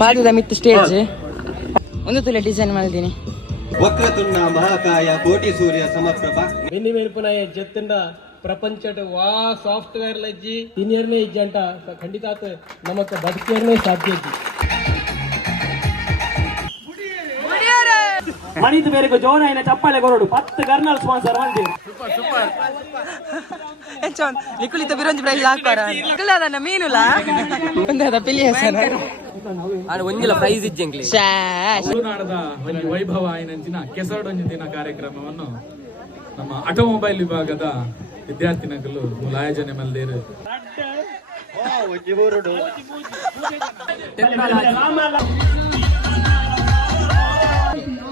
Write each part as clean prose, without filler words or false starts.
ಪಾದದ ಮಿತ್ತು ಸ್ಟೇಜ್ ಒಂದು ತುಲೆ ಡಿಸೈನ್ ಮಾಡಿದ್ದೀನಿ. ವಕ್ರತುಂಡ ಮಹಾಕಾಯ ಕೋಟಿ ಸೂರ್ಯ ಸಮಪ್ರಭ ಬೆನ್ನಿ ಮೇಲ್ಪುನಾಯ ಜತ್ತಿಂದ ಪ್ರಪಂಚದ ವಾ ಸಾಫ್ಟ್ವೇರ್ ಲಜ್ಜಿ ಸೀನಿಯರ್ನೇ ಇಜ್ಜಂಟ ಖಂಡಿತ ನಮಕ್ ಬದುಕೇರ್ನೇ ಸಾಧ್ಯ ಇಜ್ಜಿ ಮಣಿದು ಬೇರೆ ಜೋನ ಏನ ಚಪ್ಪಾಳೆ ಕೊರಡು 10 ಕರ್ನಲ್ ಸ್ಪಾನ್ಸರ್ ಮಾಡಿ ಸೂಪರ್ ಲಿಕುಲಿತ ಬಿರಂಜಿ ಪ್ರೈಸ್ ಹಾಕೋರ ಇಲ್ಲದ ಮೀನುಲ ಒಂದದ ಪಿಲಿಯಸನ ಆನ ಒಂದಿಲ ಪ್ರೈಸ್ ಇಜ್ಜಂಗ್ಲಿ ತುಳುನಾಡದ ಒಂದು ವೈಭವ ಆಯ್ನಂಚಿನ ಕೆಸರಡೊಂಜಿ ದಿನ ಕಾರ್ಯಕ್ರಮವನ್ನು ನಮ್ಮ ಆಟೋಮೊಬೈಲ್ ವಿಭಾಗದ ವಿದ್ಯಾರ್ಥಿನಿಗಳು ಆಯೋಜನೆ ಮಲ್ದೇರು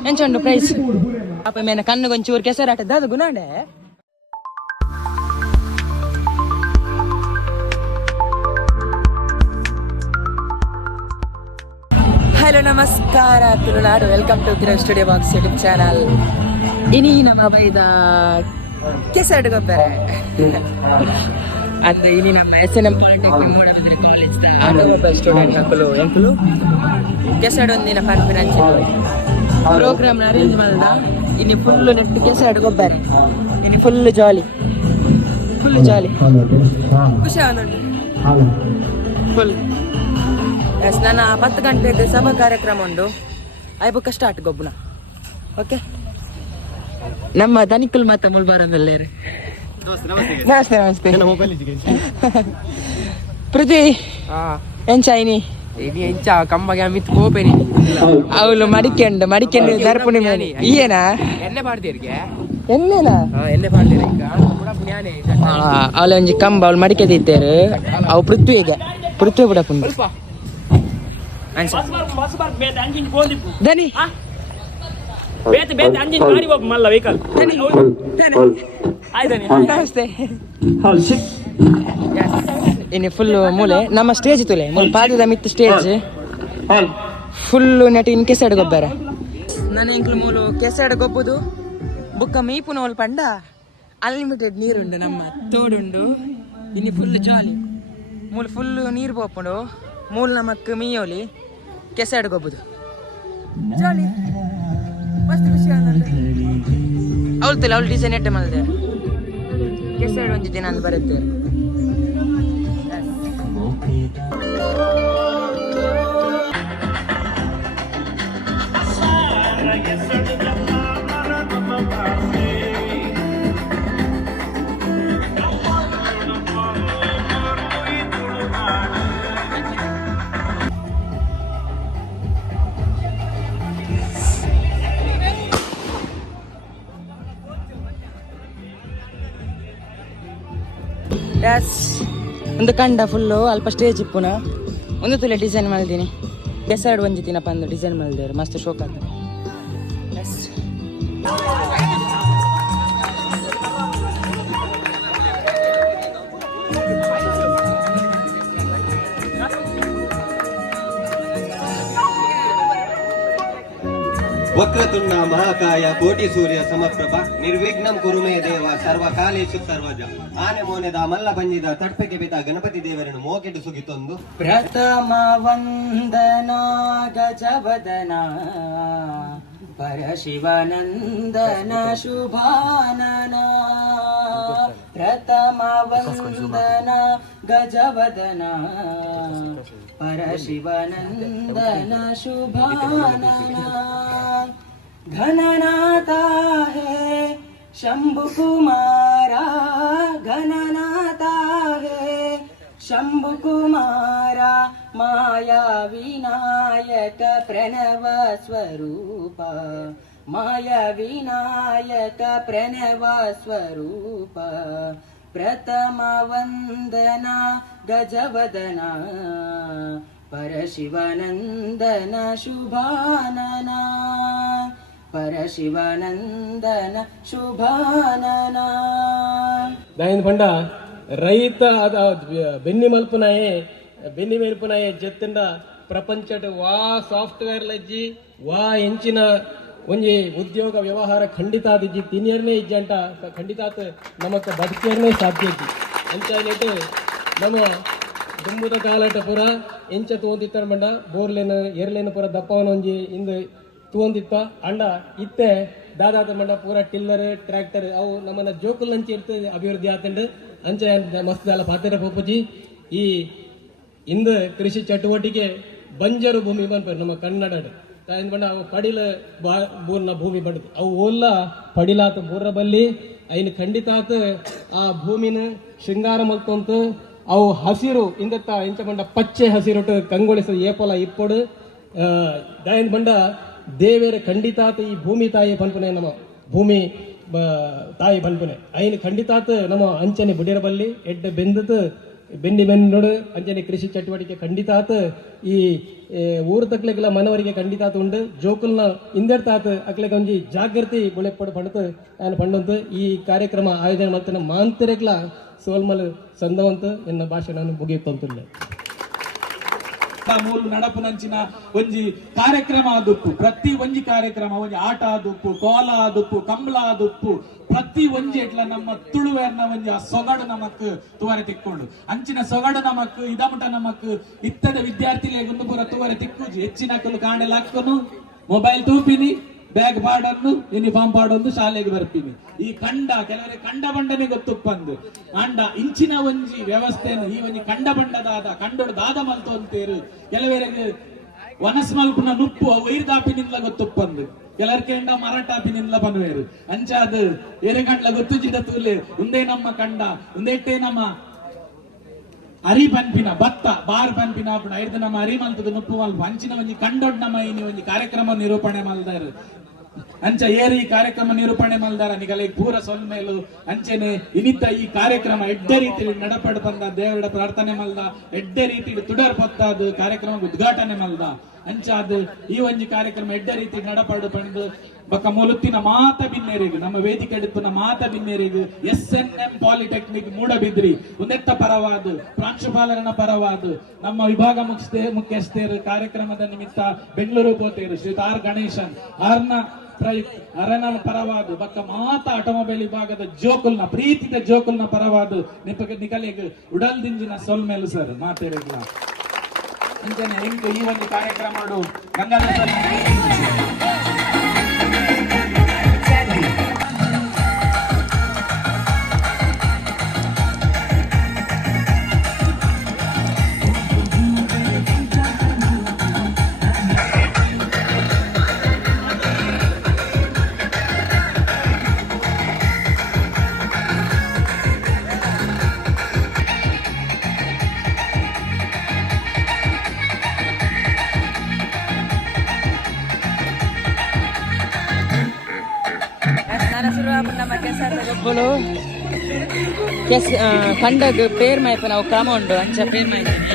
ಎಂಚೊಂಡು ಪ್ರೈಸ್ ಅಪ್ಪ ಮೇನ ಕಣ್ಣುಗೊಂಚೂರು ಕೆಸರಾಟದ ಅದು ಗುಣಾಡೆ. ಹಲೋ ನಮಸ್ಕಾರ Tulunadu, welcome to Kiran studio box YouTube channel. ಇನಿ ನಮ್ಮ ಬೈದ ಕೆಸರಡು ಗೊಬ್ಬರ ಅಂದ್ರೆ ಇನಿ ನಮ್ಮ SNM polytechnic Moodabidri college automobile student ಎಂಕುಲು ಕೆಸರಡು ಒಂದಿನ ಕಾನ್ಫರೆನ್ಸ್ ಪ್ರೋಗ್ರಾಮ್ ಅರೇಂಜ್ ಮಾಡಿದ. ಇನ್ನು ಫುಲ್ ನೆಟ್ಟು ಕೆಸರಡು ಗೊಬ್ಬರ, ಇನ್ನು ಫುಲ್ ಜಾಲಿ ಖುಷಿ ಆಗುಂಟು ಫುಲ್. ಎಸ್ ನನ್ನ 10 ಗಂಟೆಗೆ ಸಭಾ ಕಾರ್ಯಕ್ರಮ ಉಂಟು, ಐಬುಕ್ಕ ಸ್ಟಾರ್ಟ್ ಗೊಬ್ಬನ. ಓಕೆ, ನಮ್ಮ ಧನಿಕುಲ್ ಮಾತ ಮುಲ್ಬಾರದಲ್ಲೇ ನಮಸ್ತೆ ಪೃಥ್ವಿ ಎಂಚಾಯ್ನಿ ಎಂಚ ಕಂಬಗೆ ಮಿತ್ ಕೋಪೆನಿ ಅವಳು ಮಡಿಕೆಂಡು ದರ್ಪುಣಿ ಮೇಲೆ ಈಯೇನಾ ಎಣ್ಣೆ ಪಾಡ್ತೀರಿಗೆ ಎಣ್ಣೆನಾ ಎಣ್ಣೆ ಪಾಡ್ತೀರ ಅವಳ ಒಂಜಿ ಕಂಬ ಅವಳು ಮಡಿಕೆ ತಿತ್ತೇರು ಅವು ಪೃಥ್ವಿ ಬಿಡ ಪುಂಡು ದನಿ ನಮಸ್ತೆ. ಇನ್ನು ಫುಲ್ ಮೂಲೆ ನಮ್ಮ ಸ್ಟೇಜ್ ತುಲೆ ಪಾದದ ಮಿತ್ತು ಸ್ಟೇಜ್ ಫುಲ್ ನೆಟ್ ಇನ್ ಕೆಸೆಡ್ ಗೊಬ್ಬರ ನನ್ನ ಇಂಕ್ಲು ಮೂಲು ಕೆಸೆಡ್ ಗೊಬ್ಬುದು ಬುಕ್ಕ ಮೀಪುನ ಒಲ್ ಪಂಡ ಅನ್ಲಿಮಿಟೆಡ್ ನೀರುಂಡು, ನಮ್ಮ ತೋಡುಂಡು. ಇನ್ನು ಫುಲ್ ಜಾಲಿ ಮೂಲು ಫುಲ್ ನೀರು ಪೋಪುಂಡು ಮೂಲು ನಮಕ್ ಮೀಯೋಲಿ ಕೆಸೆಡ್ ಗೊಬ್ಬುದು ಜಾಲಿ ಮಸ್ತ್ ಖುಷಿ ಅವಳು ಡಿಸೈನ್ ಎಟ್ಟೆ ಮಲ್ದೆ ಕೆಸೆಡ್ ಒಂಜಿ ದಿನ ಅಂತ ಬರುತ್ತೆ. ಒಂದು ಕಂಡ ಫುಲ್ಲು ಅಲ್ಪ ಸ್ಟೇಜ್ ಇಪ್ಪುನ ಒಂದು ತುಲೆ ಡಿಸೈನ್ ಮಾಡಿದ್ದೀನಿ. ಕೆಸರಡು ಒಂಜಿ ದಿನಪ್ಪ ಅಂದು ಡಿಸೈನ್ ಮಾಡಿದೇವ್ರು ಮಸ್ತ್ ಶೋಕ್ ಆಗ್ತದೆ. ವಕ್ರತುಂಡ ಮಹಾಕಾಯ ಕೋಟಿ ಸೂರ್ಯ ಸಮಪ್ರಭ ನಿರ್ವಿಘ್ನಂ ಕುರುಮೇ ದೇವ ಸರ್ವಕಾಲೇಶು ಸರ್ವಜ ಆನೆ ಮೋನೆದ ಮಲ್ಲ ಬಂಜಿದ ತಡ್ಪೆಗೆ ಬಿದ್ದ ಗಣಪತಿ ದೇವರನ್ನು ಮೋಕೆಟ್ಟು ಸುಗಿತೊಂದು ಪ್ರಥಮ ವಂದನ ಗಜವದನ ಪರಶಿವನಂದನ ಶುಭಾನನ. ಪ್ರಥಮ ವಂದನ ಗಜವದನ ಪರಶಿವನಂದನ ಶುಭಾನನ. घननाथ है शंभु कुमारा, घननाथ है शंभु कुमारा. माया विनायक प्रणव स्वरूप, माया विनायक प्रणव स्वरूप. प्रथम वंदना गजवदना परशिवनंदन शुभानना, परशिवनंदन शुभानना. ದಾಯಿನ ಪಂಡ ರೈತ ಬೆನ್ನಿ ಮೇಲ್ಪುನಾಯೆ ಜತ್ತಿಂದ ಪ್ರಪಂಚದ ವಾ ಸಾಫ್ಟ್ವೇರ್ ಲಜ್ಜಿ ವಾ ಎಂಚಿನ ಒಂಜಿ ಉದ್ಯೋಗ ವ್ಯವಹಾರ ಖಂಡಿತ ಆದಿಜ್ಜಿ ತಿನಿಯರ್ನೇ ಇಜ್ಜಂಟ ಖಂಡಿತ ನಮಕ್ ಬದುಕೇರ್ನೇ ಸಾಧ್ಯ ಇಜ್ಜಿ ಅಂಚಾಯ್ತು. ನಮ್ಮ ದುಂಬುದ ಕಾಲಟ ಪುರ ಎಂಚ ತೂಂದಿತ್ತಾರ ಮಂಡ ಬೋರ್ಲೇನ್ ಏರ್ಲೇನ್ ಪೂರ ದಪ್ಪವನ ಒಂಜಿ ಇಂದು ತೂಂದಿತ್ತ ಅಂಡ ಇತ್ತೆ ದಾದಾತ ಮಂಡ ಪೂರ ಟಿಲ್ಲರ್ ಟ್ರ್ಯಾಕ್ಟರ್ ಅವು ನಮ್ಮನ್ನ ಜೋಕುಲ್ ಅಂಚೆ ಇರ್ತದೆ ಅಭಿವೃದ್ಧಿ ಆತಂಡು ಅಂಚೆ ಮಸ್ತ್ ಎಲ್ಲ ಪಾತ್ರ ಪೋಪುಜಿ ಈ ಇಂದು ಕೃಷಿ ಚಟುವಟಿಕೆ ಬಂಜರು ಭೂಮಿ ಬಂದ್ಪರು ನಮ್ಮ ಕನ್ನಡ ಬಂಡ ಅವು ಪಡಿಲ ಬೂರ್ನ ಭೂಮಿ ಬಂಡದು ಅವು ಓಲ್ಲ ಪಡಿಲಾತ ಬೂರ್ರ ಬಲ್ಲಿ ಐನ್ ಖಂಡಿತಾತ ಆ ಭೂಮಿನ ಶೃಂಗಾರ ಮಲ್ತಂತ ಅವು ಹಸಿರು ಇಂದತ್ತ ಇಂಚ ಬಂಡ ಪಚ್ಚೆ ಹಸಿರೊಟ್ಟು ಕಂಗೊಳಿಸ ಏಪಲ ಇಪ್ಪಡು ದಾಯನ್ ಬಂಡ ದೇವೇರ ಖಂಡಿತಾತ ಈ ಭೂಮಿ ತಾಯಿ ಪನ್ಪುನೆ ನಮ್ಮ ಭೂಮಿ ತಾಯಿ ಪನ್ಪುನೆ ಐನ್ ಖಂಡಿತಾತ ನಮ್ಮ ಅಂಚನೆ ಬುಡಿರಬಲ್ಲಿ ಎಡ್ಡ ಬೆಂದತ ಬೆಂಡಿ ಬೆನ್ನೋಡು ಅಂಚನೆ ಕೃಷಿ ಚಟುವಟಿಕೆ ಖಂಡಿತಾತ ಈ ಊರು ತಕ್ಲೆಗೆಲ್ಲ ಮನವರಿಗೆ ಖಂಡಿತಾತ ಉಂಡು ಜೋಕುಲ್ನ ಇಂದೆರ್ತಾತ ಅಕ್ಲೆಗೆ ಒಂಜಿ ಜಾಗೃತಿ ಬುಳೆಪ್ಪಡು ಪಡ್ತು ನಾನು ಪಂಡಂತ ಈ ಕಾರ್ಯಕ್ರಮ ಆಯೋಜನೆ ಮಾಡ್ತಾನೆ ಮಾಂತರೆಗ್ಲ ಸೋಲ್ಮಲ್ ಸಂದವಂತ ಎನ್ನ ಭಾಷಣ ಮುಗಿಯುತ್ತಂತಿಲ್ಲ ಮೂಲು ನಡಪುನಂಚಿನ ಒಂಜಿ ಕಾರ್ಯಕ್ರಮ ಆದುಪ್ಪು ಪ್ರತಿ ಒಂಜಿ ಕಾರ್ಯಕ್ರಮ ಒಂಜಿ ಆಟ ಆದುಪ್ಪು ಕೋಲ ಆದುಪ್ಪು ಕಂಬಳ ಆದುಪ್ಪು ಪ್ರತಿ ಒಂಜಿ ಎಟ್ಲ ನಮ್ಮ ತುಳುವೆರ್ನ ಒಂಜಿ ಆ ಸೊಗಡು ನಮಕ್ ತುವರೆ ತಿಕ್ಕೊಂಡು ಅಂಚಿನ ಸೊಗಡು ನಮಕ್ ಇದಮಟ ನಮಕ್ ಇತ್ತದ ವಿದ್ಯಾರ್ಥಿಲೆ ಗುಂದು ಪೂರ ತುವರೆ ತಿಕ್ಕುಜಿ ಹೆಚ್ಚಿನ ಕಾಣೆಲ್ಲ ಹಾಕೋನು ಮೊಬೈಲ್ ತೂಪಿನಿ ಬ್ಯಾಗ್ ಪಾಡನ್ನು ಯೂನಿಫಾರ್ಮ್ ಪಾಡೊಂದು ಶಾಲೆಗೆ ಬರ್ತೀನಿ ಈ ಕಂಡ ಕೆಲವರಿಗೆ ಕಂಡ ಬಂಡನೆ ಗೊತ್ತುಪ್ಪಂದು ಅಂಡ ಇಂಚಿನ ಒಂಜಿ ವ್ಯವಸ್ಥೆಯನ್ನು ಈ ಒಂಜಿ ಕಂಡ ಬಂಡದಾದ ಕಂಡೊಡು ದಾದ ಮಲ್ತು ಅಂತೇರು ಕೆಲವರಿಗೆ ವನಸ್ ಮಲ್ಪುನ ನುಪ್ಪು ವೈರ್ದಾಪಿನಿಂದ ಗೊತ್ತುಪ್ಪಂದು ಕೆಲವರಿಗೆ ಎಂಡ ಮರಾಠಾಪಿನಿಂದ ಪನ್ವೇರು ಅಂಚಾದ ಎರೆಗಂಡ್ಲ ಗೊತ್ತು ಜಿಡ ತೂಲೆ ಒಂದೇ ನಮ್ಮ ಕಂಡ ಒಂದೇಟೇ ನಮ್ಮ ಅರಿ ಪನ್ಪಿನ ಭತ್ತ ಬಾರ್ ಪನ್ಪಿನ ಐದು ನಮ್ಮ ಅರಿ ಮಲ್ತದ ನುಪ್ಪು ಮಲ್ಪ ಅಂಚಿನ ಒಂಜಿ ಕಂಡೊಡ್ ನಮ್ಮ ಇನಿ ಒಂಜಿ ಕಾರ್ಯಕ್ರಮ ನಿರೂಪಣೆ ಮಲ್ದಾರು ಅಂಚ ಏರಿ ಈ ಕಾರ್ಯಕ್ರಮ ನಿರೂಪಣೆ ಮಲ್ದಾರ ನಿಗಲ ಪೂರ ಸೊಲ್ಮೇಲು ಅಂಚೆನೆ ಇನಿತ ಈ ಕಾರ್ಯಕ್ರಮ ಎಡ್ಡೆ ರೀತಿಲಿ ನಡಪಡು ಬಂದ ದೇವರ ಪ್ರಾರ್ಥನೆ ಮಲ್ದ ಎಡ್ಡೆ ರೀತಿಲಿ ತುಡರ್ ಪೊತ್ತಾದು ಕಾರ್ಯಕ್ರಮ ಉದ್ಘಾಟನೆ ಮಲ್ದ ಅಂಚಾದ ಈ ಒಂಜಿ ಕಾರ್ಯಕ್ರಮ ಎಡ್ಡೆ ರೀತಿ ನಡಪಡು ಬಂದು ಬಕ್ಕ ಮೊಲುತ್ತಿನ ಮಾತ ಬಿನ್ನೇರಿಗು ನಮ್ಮ ವೇದಿಕೆ ಎಡುಪಿನ ಮಾತ ಬಿನ್ನೇರಿಗು SNM ಪಾಲಿಟೆಕ್ನಿಕ್ ಮೂಡಬಿದ್ರಿ ಒಂದೆತ್ತ ಪರವಾದು ಪ್ರಾಂಶುಪಾಲರನ ಪರವಾದು ನಮ್ಮ ವಿಭಾಗ ಮುಖ್ಯಸ್ಥರು ಕಾರ್ಯಕ್ರಮದ ನಿಮಿತ್ತ ಬೆಂಗಳೂರು ಪೋತೇರು ಶ್ರೀ ಆರ್ ಗಣೇಶನ್ ಅರನ ಪರವಾದು ಬಕ್ಕ ಮಾತ ಆಟೋಮೊಬೈಲ್ ವಿಭಾಗದ ಜೋಕುಲ್ನ ಪ್ರೀತಿದ ಜೋಕುಲ್ನ ಪರವಾದು ನಿಕಲಿಗೆ ಉಡಲ್ದಿಂಜಿನ ಸೊಲ್ಮೇಲು ಸರ್ ಮಾತೇರಿಗ್ಲ ಅಂಚನೆ ಹೆಂಗ್ ಈ ಒಂದು ಕಾರ್ಯಕ್ರಮ ಮಾಡು ಗಂಗಾಧರ ಗೊಬ್ಬಲು ಕಂಡಗ್ ಪ್ರೇರ್ ಮಾಯ್ಪ ನಾವು ಕ್ರಮ ಉಂಡು ಅಂಚ ಪ್ರೇರ್ ಮಾಯ್ತೀನಿ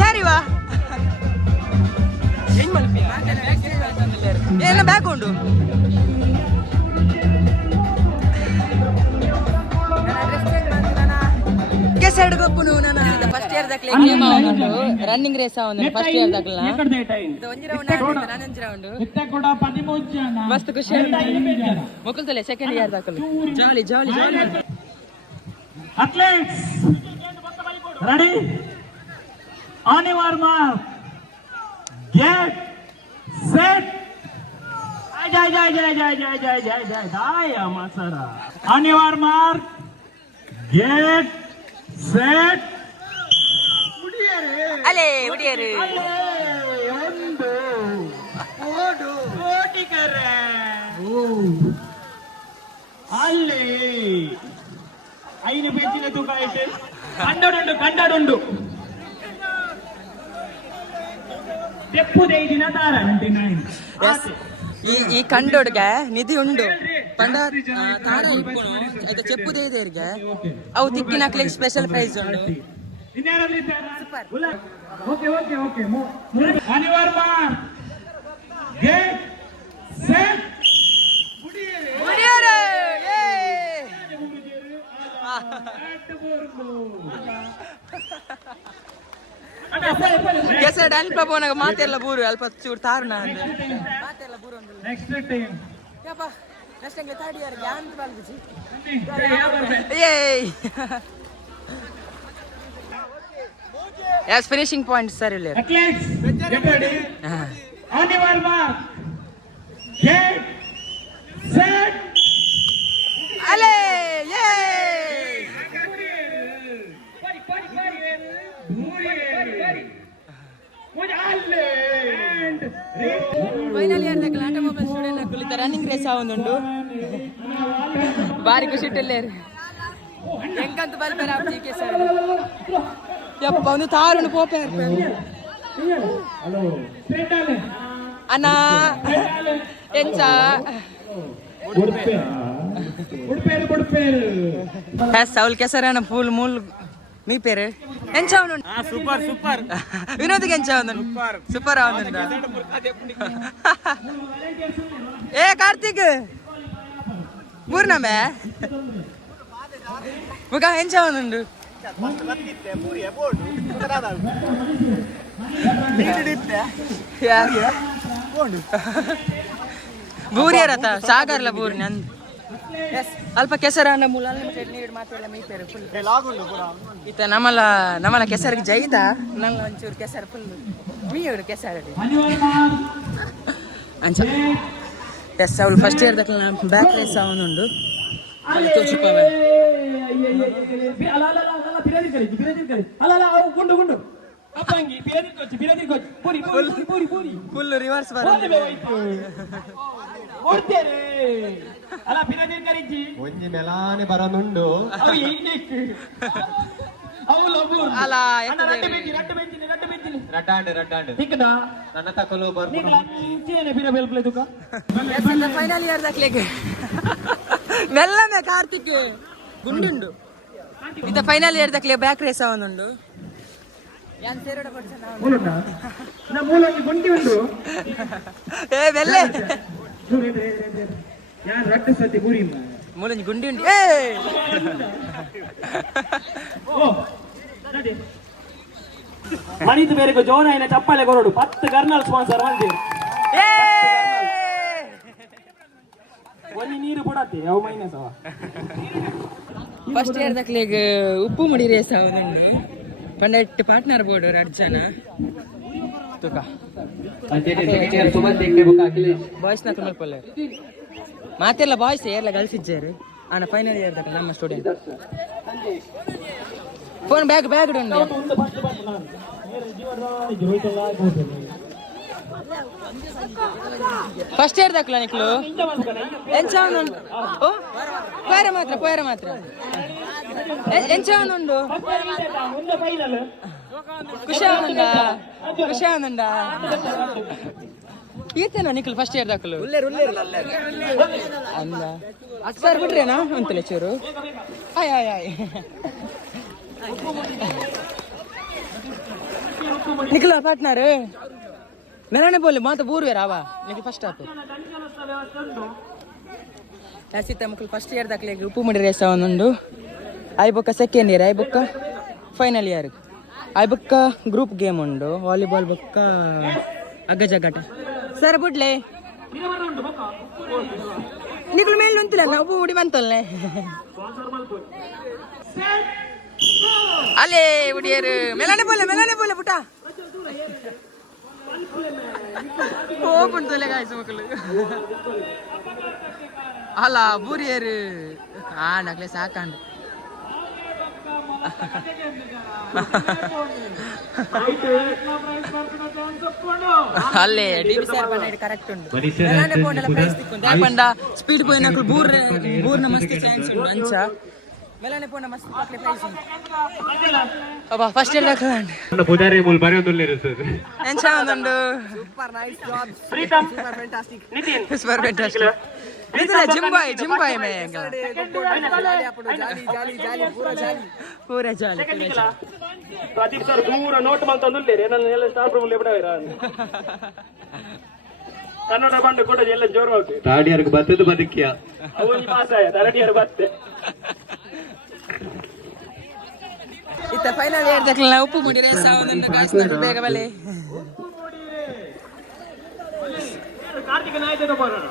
ಯಾರಿವಾ ಏನ ಬ್ಯಾಗ್ ಉಂಡು ಕೆಸಡ್ ಗೊಪ್ಪುನು ನಾನು ಫಸ್ಟ್ ಇಯರ್ ದಾಖಲೆ ಗೇಮ್ ಆವೊಂದುಂಡು ರನ್ನಿಂಗ್ ರೇಸ್ ಆವೊಂದುಂಡು ಫಸ್ಟ್ ಇಯರ್ ದಾಖಲ ಇದು ಒಂಜಿ ರೌಂಡ್ ಆಡಿದ್ದು ನಾನೊಂಜಿ ರೌಂಡ್ ಮಸ್ತ್ ಖುಷಿ ಮೊಕಲ್ತಲೆ ಸೆಕೆಂಡ್ ಇಯರ್ ದಾಖಲೆ jolly jolly jolly athletes ready on your mark get set ಜೈ ಜೈ ಜೈ ಜೈ ಜೈ ಜೈ ಜೈ ಜೈ ಜೈ ಮಾಸರ on your mark get set ಅಲೆ ಉಡಿಯರು ಒಂದು ಓಡು ಓಟಿಕರೆ ಅಲ್ಲಿ ಐದು ಪೇಜಿನ ತೂಕ ಐತೆ ಕಂಡಡುಂಡು ತೆಪ್ಪುದೈದಿನ ತಾರ 99 ಈ ಕಂಡೋಡ್ಗೆ ನಿಧಿ ಉಂಡು ಪಂಡ ತಾರ ಇಪ್ಪುನು ಅದು ಚೆಪ್ಪುದೇ ಇದೆ ಅವು ತಿಕ್ಕಿನ ಹಾಕ್ಲಿಕ್ಕೆ ಸ್ಪೆಷಲ್ ಪ್ರೈಸ್ ಉಂಡು ಓಕೆ ಓಕೆ ಓಕೆ ಅನಿವಾರ್ಯ ಗೆಟ್ ಸೆಟ್ ಕೆಸಡ ಅಲ್ಪ ಬೋನಾಗ ಮಾತೆಲ್ಲ ಬೂರು ಅಲ್ಪ ಚೂರು ತಾರ್ನ ಮಾತೆಲ್ಲ ಬೂರು ನೆಕ್ಸ್ಟ್ ಟೀಮ್ ಯಪ್ಪ ನೆಕ್ಸ್ಟ್ ಹಂಗೆ ಥರ್ಡ್ ಇಯರ್ ಯಾಂತ ಬಾಲ್ಬಿಜಿ ಏಯ್ Yes, finishing point, sir. Athletes, get ready. On your mark. Get set. Ale! Yay! Finally, I am the automobile student. I am running race. Bari kushi tiller. ಎಂಕಂತ ಬಲ್ಪೇರ ಅಪ್ಪಿಗೆ sir ಯಪ್ಪ ಒಂದು ತಾರುನು ಪೋಪೇರ್ ಅಣ್ಣ ಎಂಚ ಸೌಲ್ ಕೆಸರಣ್ಣ full ಮೂಲ್ మీ పేరు ఎంచ అవును సూపర్ సూపర్ వినోద్కి ఎంచ అవును సూపర్ అవును ఏ Karthik పూర్ణమే Bukan enca nundu. Ya. Buri rata, sagar la buri nan. Yes. Alpa kesara anda mulal limited need matela mi peru full. Ita namala kesar ki jaita, nang lancur kesar full. Mi ur kesar di. Ancha. Yes, Saul first year dakla back race avunundu. Ali to chupave. ಅಲ್ಲ ಗುಂಡು ಅಪ್ಪಂಗಿ ಬಿರದಿ puri full reverse ಬರುತ್ತೆ ಓಡ್ತೇನೆ ಅಲ್ಲ ಬಿರದಿ ಕರಿಜಿ ಒಂಜಿ ಮೆಲಾನೆ ಬರನುಂಡು ಅವು ಇನ್ನೆಕ್ಕು ಅವು lube ಅಲ್ಲ ರಟ್ಟು ಬೆಂಚಿನಿ ರಡ್ಡಾಂಡೆ ತಿಕ್ಕದ ನನ್ನ ತಕಲು ಬರ್ಬೋದು ನೀನು ಬಿರ ಬೆಲ್ಪ್ಲೆ ತುಕ ಫೈನಲ್ ಇಯರ್ ದಕ್ಲೆಗೆ ಮೆಲ್ಲನೆ ಕಾರ್ತಿಕ್ ಗುಂಡುಂಡು ಇತ ಫೈನಲ್ ಇಯರ್ ದಕ್ಲೆ ಬ್ಯಾಕ್ ರೇಸ್ ಅವನುಂಡು ಯಾನ್ ಸೇರೋಡ ಕೊಡ್ಸನ ಮೂಲನ ನಾ ಮೂಲಂಗಿ ಗುಂಡಿ ಉಂಡು ಏ ಮೆಲ್ಲೆ ಯಾನ್ ರಟ್ಟು ಸತಿ ಗುರಿ ಮೂಲಂಗಿ ಗುಂಡಿ ಉಂಡು ಏ ಓ ನಡಿ ಮನಿದು ಬೇರೆಗೆ ಜೋನ ಐನ ಚಪ್ಪಾಳೆ ಕೊರಡು 10 ಕರ್ನಲ್ ಸ್ಪಾನ್ಸರ್ ಮಂದಿ ಏ ಒಂಜಿ ನೀರು ಬಿಡತ್ತೆ ಯಾವ ಮೈನಸ್ ಅವ ಫಸ್ಟ್ ಇಯರ್ ದಕ್ಲೆಗೆ ಉಪ್ಪು ಮುಡಿ ರೇಸ್ ಅವನುಂಡು ಪಂಡಟ್ ಪಾರ್ಟ್ನರ್ ಬೋರ್ಡ್ ಅರ್ಜನ ತುಕ ಬಾಯ್ಸ್ ನ ತುಂಬ ಪೊಲ್ಲೆ ಮಾತೆಲ್ಲ ಬಾಯ್ಸ್ ಎಲ್ಲ ಗರ್ಲ್ಸ್ ಇದ್ದಾರೆ ಆನ ಫೈನಲ್ ಇಯರ್ ದಕ್ಕ ನಮ್ಮ ಸ್ಟೂಡೆಂಟ್ ಫೋನ್ ಬ್ಯಾಗ್ ಉಂಡು ಫಸ್ಟ್ ಇಯರ್ ದಕ್ಲ ನಿಕ್ಲು ಎಂಚ ಓ ಪೋಯರ ಮಾತ್ರ ಎಂಚ ಉಂಡು ಖುಷಿ ಆನಂದ ಈತೇನ ನಿಕ್ಲು ಫಸ್ಟ್ ಇಯರ್ ದಕ್ಲು ಅಂದ ಸರ್ ಬಿಡ್ರೇನಾ ಅಂತಲೇ ಚೂರು ಆಯ್ ನಿಕ್ಲ ಪಾರ್ಟ್ನರ್ ನೆರನೆ ಬೋಲಿ ಮಾತ ಬೂರ್ವೆ ರಾವಾ ನಿಕ್ಲು ಫಸ್ಟ್ ಆಪು ಸೀತಾ ಮಕ್ಕಳು ಫಸ್ಟ್ ಇಯರ್ ದಾಖಲೆಗೆ ಉಪ್ಪು ಮುಡಿ ರೇಸ್ ಅವನುಂಡು ಐಬೊಕ್ಕ ಸೆಕೆಂಡ್ ಇಯರ್ ಐಬೊಕ್ಕ ಫೈನಲ್ ಇಯರ್ ಐಬೊಕ್ಕ ಗ್ರೂಪ್ ಗೇಮ್ ಉಂಡು ವಾಲಿಬಾಲ್ ಬೊಕ್ಕ ಅಗ್ಗ ಜಗ್ಗಾಟ ಸರ್ ಬಿಡ್ಲೆ ನಿಕ್ಲು ಮೇಲೆ ಉಂತಿಲ್ಲ ಉಪ್ಪು ಮುಡಿ ಬಂತಲ್ಲೇ ಅಲ್ಲೇ ಹುಡಿಯರು ಮೆಲಾನೆ ಬೋಲೆ ಪುಟ ಓಪನ್ ತೊಲೆ ಗಾಯ್ಸು ಮಕ್ಕಳು ಅಲ್ಲ ಬೂರಿಯರು ನಕ್ಲೆ ಸಾಕಂಡು ಅಲ್ಲೇ ಡಿಬಿ ಸರ್ ಪಂಡ ಕರೆಕ್ಟ್ ಉಂಡು ಪ್ರೈಸ್ ತಿಕ್ಕೊಂಡು ಪಂಡ ಸ್ಪೀಡ್ ಪೋಯಿನಕ್ಲು ಬೂರ್ನ ಮಸ್ತ್ ಚಾನ್ಸ್ ಉಂಡು ಅಂಚ ಮೆಲಾನೆ ಪೋನ ಮಸ್ತ್ ಪಕ್ಲೆ ಪ್ರೈಸ್ ಉಂಡು ಅಬ್ಬಾ ಫಸ್ಟ್ ಇಯರ್ ಹಾಕಂಡು ಪೂಜಾರಿ ಮೂಲ ಬರೆಯೋದಿಲ್ಲ ಸರ್ ಎಂಚ ಒಂದುಂಡು super nice job super fantastic Nitin super fantastic ಇದಲ್ಲ ಜಿಂಬಾಯ್ ಮೇ ಪೂರಾ ಜಾಲಿ ಪ್ರದೀಪ್ ಸರ್ ದೂರ ನೋಟ್ ಮಂತಂದುಲ್ಲೇರಿ ಎಲ್ಲ ಸ್ಟಾಫ್ ರೂಮ್ ಬಿಡವೇರ ಕನ್ನಡ ಬಂಡು ಕೂಡ ಎಲ್ಲ ಜೋರವಾಗಿ ಥರ್ಡ್ ಇಯರ್ ಬರ್ತದ ಬದುಕಿಯ ಅವನಿ ಪಾಸ್ ಆಯ ಥರ್ಡ್ ಇಯರ್ ಬತ್ತೆ ಇತ್ತ ಫೈನಲ್ ಹೇಳ್ದಕ್ಲ ಉಪ್ಪು ಮುಡಿ ರೇಸ್ ಅವನನ್ನು ಗಾಯ್ಸ್ ಬೇಗ ಬಲೆ ಕಾರ್ತಿಕ ನಾಯ್ಕ ಬರೋಣ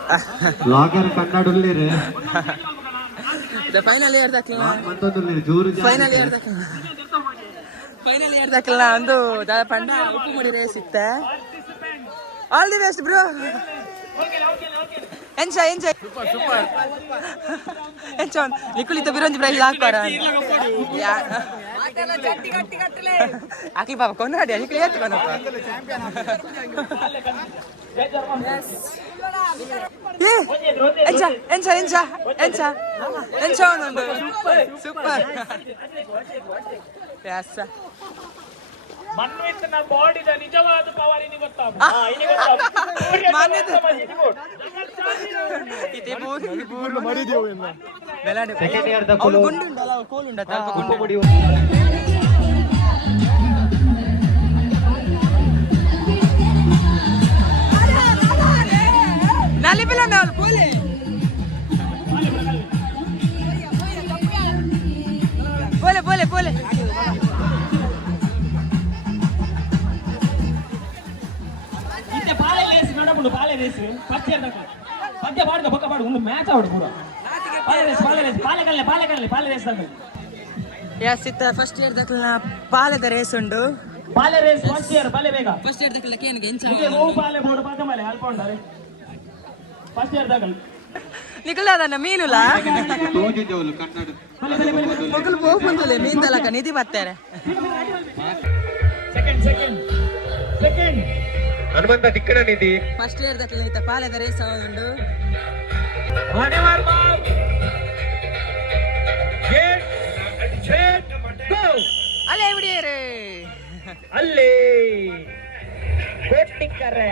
ಲಾಗರ್ ಕನ್ನಡುಲ್ಲಿರಿ ಇತ್ತ ಫೈನಲ್ ಹೇಳ್ದಕ್ಲ ಮಂತೊಂದುಲ್ಲಿರಿ ಜೂರು ಫೈನಲ್ ಹೇಳ್ದಕ್ಲ ಒಂದು ಪಂಡ ಉಪ್ಪು ಮುಡಿ ರೇಸ್ ಇತ್ತ all the best bro enjoy super enjoy ನಿಕುಲಿತ ಬಿರಂಜಿ ಪ್ರೈಸ್ ಹಾಕ್ತಾರ ಆಕಿ ಬಾಬಾ ಕೊಂಡಾಡಿ ನಿಕುಲಿ ಎತ್ಕೊಂಡಪ್ಪ ಎಂಜಾಯ್ ಸೂಪರ್ ಮನ್ವಿತನ ಬಾಡಿದ ನಿಜವಾದ ಪವರ್ ini ಗೊತ್ತಾ ಸೆಕೆಂಡ್ ಇಯರ್ ದ ಬೋಲೆ ಇತ್ತೆ ಬಾಳೆ ರೇಸ್ ನಡಬುಂಡು ಬಾಳೆ ರೇಸ್ ಪದ್ಯ ಬಾಡ್ದ ಬೊಕ್ಕ ಬಾಡು ಒಂದು ಮ್ಯಾಚ್ ಆಡು ಪೂರ ಬಾಳೆ ರೇಸ್ ಯಸ್ ಇತ್ತ ಫಸ್ಟ್ ಇಯರ್ ದಕ್ಲ ಪಾಲೆದ ರೇಸ್ ಉಂಡು ಬಾಳೆ ರೇಸ್ ಫಸ್ಟ್ ಇಯರ್ ಬಾಳೆ ಬೇಗ ಫಸ್ಟ್ ಇಯರ್ ದಕ್ಲ ಕೇನ್ಗೆ ಎಂಚ ಇದೆ ಓ ಬಾಳೆ ಬೋರ್ಡ್ ಪಾಕ ಮಲೆ ಅಲ್ಪ ಉಂಡಾರೆ ಫಸ್ಟ್ ಇಯರ್ ದಕಲ್ ನಿಕಲಾದನ್ನ ಮೀನುಲ ತೋಜಿದವಳು ಕನ್ನಡ ಮಗಲು ಹೋಗ್ಬಂದಲೆ ಮೀನ್ದಲಕ ನಿಧಿ ಬರ್ತಾರೆ ಸೆಕೆಂಡ್ ಹನುಮಂತ ತಿಕ್ಕಣ ನಿಧಿ ಫಸ್ಟ್ ಇಯರ್ ದಕ್ಲ ಇತ್ತ ಪಾಲೆದ ರೇಸ್ ಉಂಡು ಅಲ್ಲೇ ಬಿಡಿಯರು ಅಲ್ಲಿ ಕೋಟಿಕ್ಕರೆ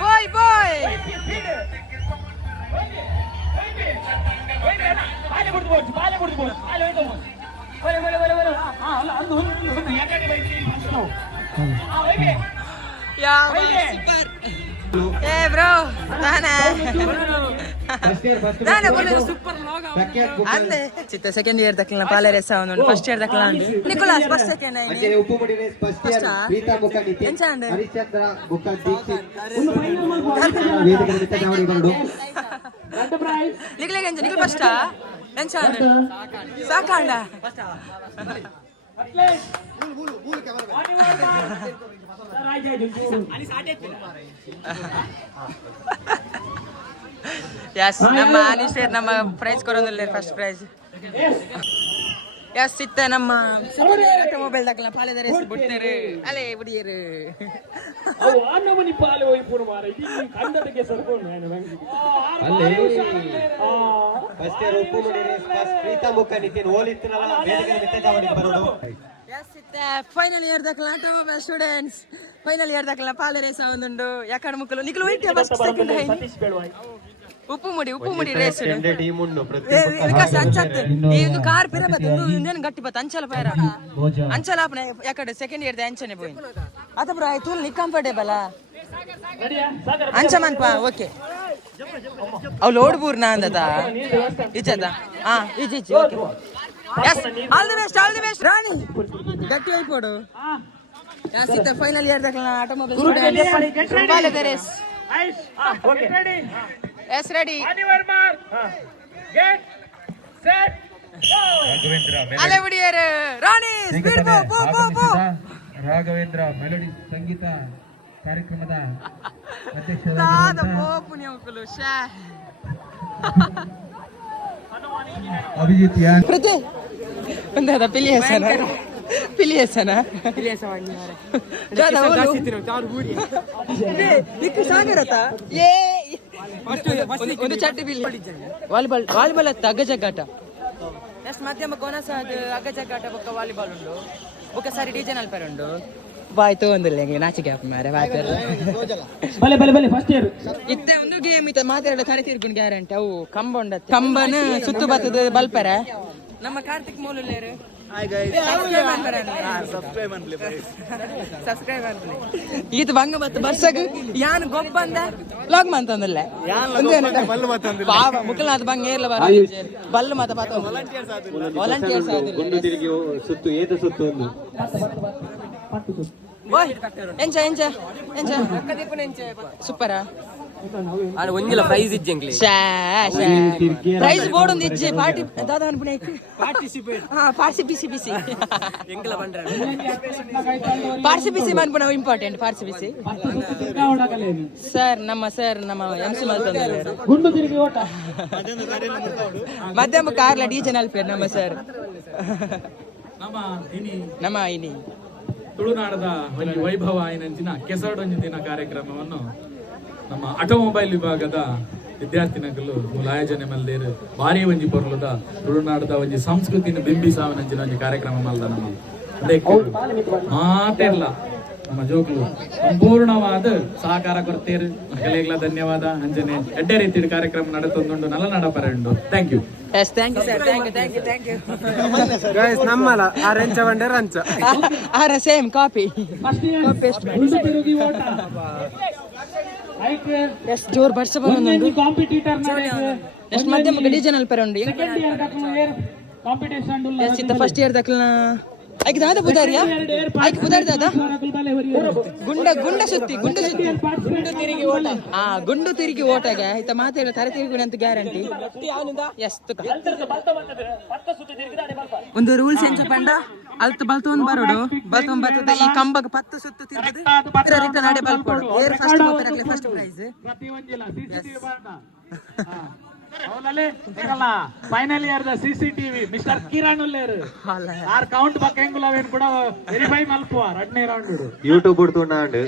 ಬಾಯ್ ಬಾಯ್ ಸೂಪರ್ ಏ ಬ್ರೋ ನಾನೇ ಸೂಪರ್ ಅಂದೆ ಚಿತ್ತ ಸೆಕೆಂಡ್ ಇಯರ್ ದಕ್ಲ ಪಾಲೆ ರೇಸ್ ಅವನು ಫಸ್ಟ್ ಇಯರ್ ದಕ್ಲ ನಿಕೋಲಾಸ್ ಫಸ್ಟ್ ಸೆಕೆಂಡ್ ಅಂಜನೆ ಉಪ್ಪು ಮುಡಿ ರೇಸ್ ಫಸ್ಟ್ ಇಯರ್ ಪ್ರೀತಾ ಬುಕ್ಕ ನಿತಿನ್ ಹರಿಚಂದ್ರ ಬುಕ್ಕ ದೀಕ್ಷಿತ್ ವೇದಿಕೆ ಬಿಟ್ಟ ಜಾವಡಿ ಬರಡು ನಿಕ್ಲೆಗೆ ಎಂಚ ನಿಕ್ಲ ಫಸ್ಟ್ ಎಂಚಾಂಡ್ ಸಾಕಾಂಡ ಯಸ್ ನಮ್ಮ ಅನಿಶ್ಚಯ ನಮ್ಮ ಪ್ರೈಸ್ ಕೊಡೋದಿಲ್ಲ ಫಸ್ಟ್ ಪ್ರೈಸ್ ಯಸ್ ಇತ್ತ ನಮ್ಮ ಮೊಬೈಲ್ ದಕ್ಲ ಪಾಲೆದ ರೇಸ್ ಬಿಡ್ತಾರೆ ಅಲ್ಲೇ ಬಿಡಿಯರು ಅವು ಅನ್ನಮನಿ ಪಾಲೆ ಹೋಗಿ ಪೂರ ಮಾರ ಇದು ಕಂದದಕ್ಕೆ ಸರ್ಕೊಂಡು ನಾನು ಫಸ್ಟ್ ಇಯರ್ ಉಪ್ಪು ಮುಡಿ ರೇಸ್ ಫಸ್ಟ್ ಪ್ರೀತಾ ಬುಕ್ಕ ನಿತಿನ್ ಓಲಿತ್ತನಲ್ಲ ವೇದಿಕೆ ಬಿಟ್ಟ ಜಾವಡಿ ಬರಡು ಯಸ್ ಇತ್ತ ಫೈನಲ್ ಇಯರ್ ದಕ್ಲ ಆಟೋಮೊಬೈಲ್ ಸ್ಟೂಡೆಂಟ್ಸ್ ಫೈನಲ್ ಇಯರ್ ದಕ್ಲ ಪಾಲೆ ರೇಸ್ ಅವನುಂಡು ಯಾಕಡೆ ಮುಕ್ಕಲು ನಿಕ್ಲು ವೈಟ್ ಫಸ್ಟ್ ಸೆಕೆಂಡ್ ಹೈ ಉಪ್ಪು ಮುಡಿ ರೇಸ್ ಟೀಮ್ ಉಂಡು ವಿಕಾಸ್ ಅಂಚತ್ತೆ ಈ ಒಂದು ಕಾರ್ ಪಿರ ಬತ್ತು ಇಂದೇನು ಗಟ್ಟಿ ಬತ್ತು ಅಂಚಲ ಪೈರ ಅಂಚಲ ಆಪನೆ ಯಾಕಡೆ ಸೆಕೆಂಡ್ ಇಯರ್ ದ ಅಂಚನೆ పోయి ಅದ ಬ್ರೋ ಆಯ್ತು ನಿ ಕಂಫರ್ಟೇಬಲ್ ಅಂಚ ಮನ್ಪ ಓಕೆ ಅವ್ ಲೋಡ್ ಬೂರ್ನ ಅಂದದ ಇಜ್ಜದ ಇಜ್ಜಿ okay yes all the best Rani ಗಟ್ಟಿ ಐಪೋಡು ಯಸ್ ಇತ್ತ ಫೈನಲ್ ಇಯರ್ ದಕ್ಲ ಆಟೋಮೊಬೈಲ್ ಸ್ಟೂಡೆಂಟ್ ಪಾಲೆ ದ race okay ready yes ready get set ಅಲೆ ಬಿಡಿಯರು ರಾಣಿ ಸ್ಪೀಡ್ ಬೋ ರಾಘವೇಂದ್ರ ಮೆಲೋಡಿ ಸಂಗೀತ ಕಾರ್ಯಕ್ರಮದ ತಾದ ಪುಣ್ಯ ಮಕ್ಕಳು ಶಾ ಅಭಿಜಿತ್ ಯಾನ್ ಪ್ರತಿ ಒಂದಾದ ಪಿಲಿಯಸನ ಸಾಗರತ ಏ ಒಂದು ಚಟ್ಟಿ ಬಿಲ್ಲಿ ವಾಲಿಬಾಲ್ ಅತ್ತ ಅಗ್ಗ ಜಗ್ಗಾಟ ಎಷ್ಟು ಮಧ್ಯಮ ಕೊನಸ ಅದು ಅಗ್ಗ ಜಗ್ಗಾಟ ಬೊಕ್ಕ ವಾಲಿಬಾಲ್ ಉಂಡು ಬೊಕ್ಕ ಸಾರಿ ಡಿಜೆ ನಲ್ಪರ್ ಉಂಡು ಬಾಯ್ತು ಒಂದಿಲ್ಲ ನಾಚಿಕೆ ಹಾಪ ಮಾರೆ ಬಲೆ ಫಸ್ಟ್ ಇಯರ್ ಇತ್ತೆ ಒಂದು ಗೇಮ್ ಇತ್ತ ಮಾತಾಡ ಕರೆ ತಿರ್ಕೊಂಡು ಗ್ಯಾರಂಟಿ ಅವು ಕಂಬ ಉಂಡತ್ತೆ ಕಂಬನ ಸುತ್ತು ಬತ್ತದ ಬಲ್ಪರ ನಮ್ಮ ಕಾರ್ತಿಕ್ ಮೂಲುಲ್ಲೇರು ಈತ ಬಂಗ ಬತ್ತು ಬರ್ಸಗ್ ಯಾನ್ ಗೊಬ್ಬ ಅಂದ ಲಾಗ್ ಮಂತಂದಲ್ಲ ಪಾಪ ಮುಕ್ಕಲ್ನಾಥ ಬಂಗ ಏರ್ಲ ಬಲ್ಲು ಮಾತ ಪಾತ ವಾಲಂಟಿಯರ್ಸ್ ಗುಂಡು ತಿರುಗಿ ಸುತ್ತು ಏತ ಸುತ್ತು ಒಂದು ಓಯ್ ಎಂಚ ಎಂಚ ಎಂಚ ಸೂಪರಾ ಅದು ಒಂದಿಲ್ಲ ಪ್ರೈಸ್ ಇಜ್ಜಂಗ್ಲಿ ಪ್ರೈಸ್ ಬೋರ್ಡ್ ಒಂದು ಇಜ್ಜೆ ಪಾರ್ಟಿ ದಾದಾ ಅನ್ಪುಣೆ ಪಾರ್ಟಿಸಿಪಿಸಿ ಎಂಗ್ಲ ಬಂದ್ರೆ ಪಾರ್ಟಿಸಿಪಿಸಿ ಅನ್ಪುಣ ಇಂಪಾರ್ಟೆಂಟ್ ಪಾರ್ಟಿಸಿಪಿಸಿ ಸರ್ ನಮ್ಮ ಎಂಸಿ ಮಲ್ತಂದ್ರೆ ಗುಂಡು ತಿರುಗಿ ಓಟ ಮಧ್ಯಮ ಕಾರ್ಲ ಡಿಜೆ ನಲ್ಪೇರ್ ನಮ್ಮ ಸರ್ ನಮ್ಮ ಇನಿ ತುಳುನಾಡದ ಒಂದು ವೈಭವ ಆಯ್ನಂಚಿನ ಕೆಸರಡೊಂದು ದಿನ ಕಾರ್ಯಕ್ರಮವನ್ನು ನಮ್ಮ ಆಟೋಮೊಬೈಲ್ ವಿಭಾಗದ ವಿದ್ಯಾರ್ಥಿನಗಳು ಮೂಲ ಆಯೋಜನೆ ಮಲ್ದೇರು ಭಾರಿ ಒಂಜಿ ಪೊರ್ಲುದ ತುಳುನಾಡದ ಒಂಜಿ ಸಂಸ್ಕೃತಿನ ಬಿಂಬಿಸಾವನಂಚಿನ ಒಂಜಿ ಕಾರ್ಯಕ್ರಮ ಮಲ್ದ ನಮ್ಮ ಮಾತೆಲ್ಲ ನಮ್ಮ ಜೋಕ್ಲು ಸಂಪೂರ್ಣವಾದ ಸಹಕಾರ ಕೊಡ್ತೇರು ಮಕ್ಕಳಿಗೆಲ್ಲ ಧನ್ಯವಾದ ಅಂಜನೆ ಎಡ್ಡೆ ರೀತಿಯ ಕಾರ್ಯಕ್ರಮ ನಡೆತೊಂದುಂಡು ನಲ್ಲ ನಡಪರೆಂಡು thank you yes thank you sir thank you ನಮ್ಮಲ್ಲ ಆ ರೆಂಚ ಬಂಡೆ ರಂಚ ಆರ ಸೇಮ್ ಕಾಪಿ ಗುಂಡು ತಿರುಗಿ ಓಟ ಎಸ್ ಜೋರ್ ಬರ್ಸ ಬರೋದು ಕಾಂಪಿಟೀಟರ್ ಎಷ್ಟು ಮಧ್ಯಮ ಡಿಜೆ ನಲ್ಪರಂಡು ಸೆಕೆಂಡ್ ಇಯರ್ ಕಾಂಪಿಟೇಷನ್ ಎಸ್ ಇತ್ತ ಫಸ್ಟ್ ಇಯರ್ ದಕ್ಲನ ಐಕ್ ದಾದ ಬುದಾರಿಯಾ ಐಕ್ ಬುದಾರಿ ದಾದ ಗುಂಡ ಸುತ್ತಿ ಗುಂಡು ತಿರುಗಿ ಓಟ ಗುಂಡು ತಿರುಗಿ ಓಟಗೆ ಇತ್ತ ಮಾತಾಡ ತಲೆ ತಿರುಗಿ ಅಂತ ಗ್ಯಾರಂಟಿ ಎಸ್ ಒಂದು ರೂಲ್ಸ್ ಎಂಚ ಪಂಡ ಅಲ್ತ ಬಲ್ತೊಂದು ಬರೋಡು ಬಲ್ತೊಂದು ಬರ್ತದ ಈ ಕಂಬಗ 10 ಸುತ್ತು ತಿರುಗದು ರಿಟರ್ನ್ ಆಡೆ ಬಲ್ಪೋಡು ಏರ್ ಫಸ್ಟ್ ಹೋಗ್ತಾರಲ್ಲ ಫಸ್ಟ್ ಪ್ರೈಸ್ ಫೈನಲ್ ಇಯರ್ ದ ಸಿಸಿಟಿವಿ ಮಿಸ್ಟರ್ ಕಿರಣ್ ಉಲ್ಲೇರು ಆರ್ ಕೌಂಟ್ ಬಕ್ಕೆಂಗುಲವೇನ್ ಕೂಡ ವೆರಿಫೈ ಮಲ್ಪುವ ಎರಡನೇ ರೌಂಡ್ ಯೂಟ್ಯೂಬ್ ಉಡ್ತುಂಡು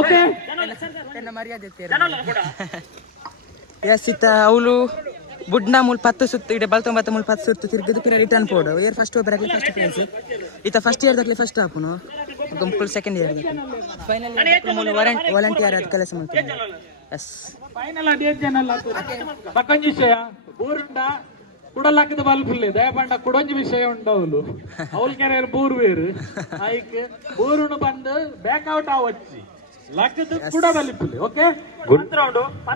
ಓಕೆ ಮರ್ಯಾದೆ ಎಸ್ ಇತ್ತ ಅವಳು ಬುಡ್ನ ಮೂಲ್ 10 ಸುತ್ತು ಇಡೆ ಬಲ್ತೊಂಬತ್ತ ಮೂಲ್ 10 ಸುತ್ತು ತಿರುಗದು ಪಿರ ರಿಟರ್ನ್ ಪೋಡು ಏರ್ ಫಸ್ಟ್ ಹೋಗ್ಬರಕ್ಲಿ ಫಸ್ಟ್ ಪ್ರೈಸ್ ಇತ್ತ ಫಸ್ಟ್ ಇಯರ್ ದಕ್ಲಿ ಫಸ್ಟ್ ಹಾಪುನು ಮುಕ್ಕುಲ್ ಸೆಕೆಂಡ್ ಇಯರ್ ಫೈನಲ್ ವಾಲಂಟಿಯರ್ ಆದ ಕೆಲಸ ಮಾಡ್ತೀನಿ ಎಸ್ ಫೈನಲ್ ಅಡಿಯ ಜನಲ್ಲ ಬಕ್ಕಂಜಿ ವಿಷಯ ಊರುಂಡ ಕುಡಲಾಕದ ಬಲ್ಪುಲ್ಲೆ ದಯಪಂಡ ಕುಡೊಂಜಿ ವಿಷಯ ಉಂಡವಲು ಅವಲ್ ಕೆರೆ ಬೂರು ಬೇರು ಐಕ್ ಬೂರುನು ಬಂದು ಬ್ಯಾಕ್ಔಟ್ ಆವಚ್ಚಿ ಲಕ್ಕದ ಕುಡ ಬಲಿಪುಲ್ಲೆ ಓಕೆ